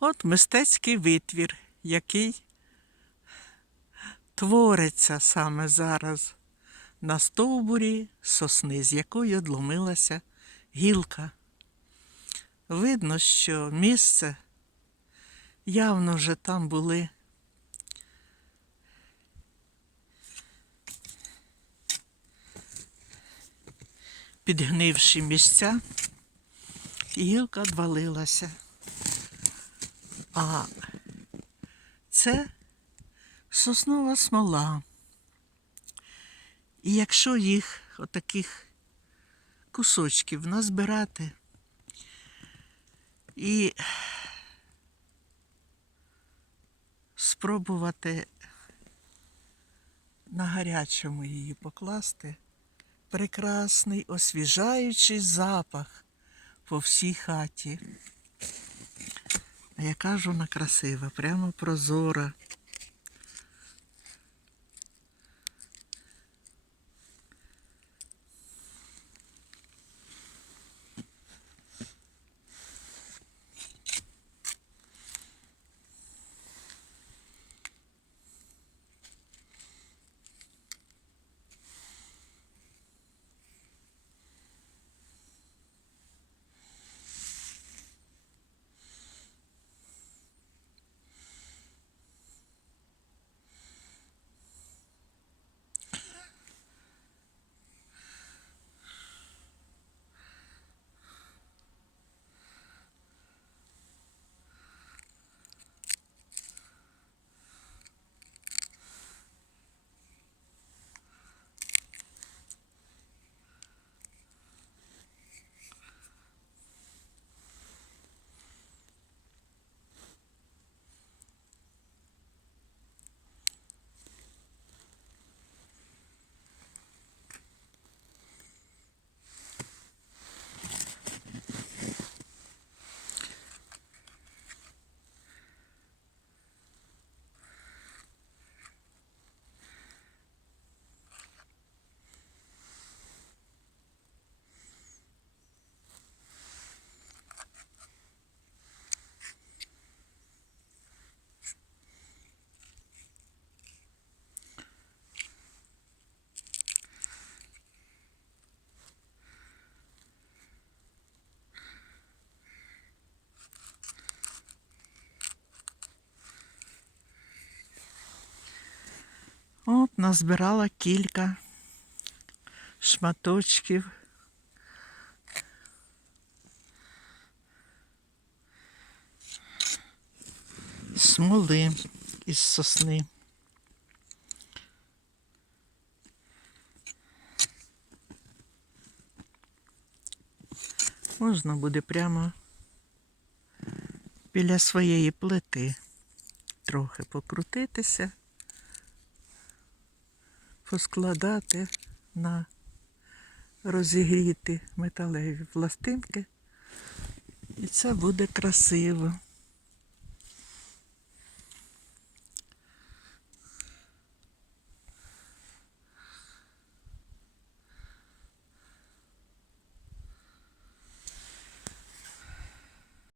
От мистецький витвір, який твориться саме зараз на стовбурі сосни, з якої одломилася гілка. Видно, що місце явно вже там були підгнивші місця, гілка відвалилася. А це соснова смола. І якщо їх отаких кусочків назбирати і спробувати на гарячому її покласти, прекрасний освіжаючий запах по всій хаті. Яка ж вона красива, прямо прозора. От назбирала кілька шматочків. Смоли із сосни. Можна буде прямо біля своєї плити трохи покрутитися поскладати на розігріти металеві пластинки. І це буде красиво.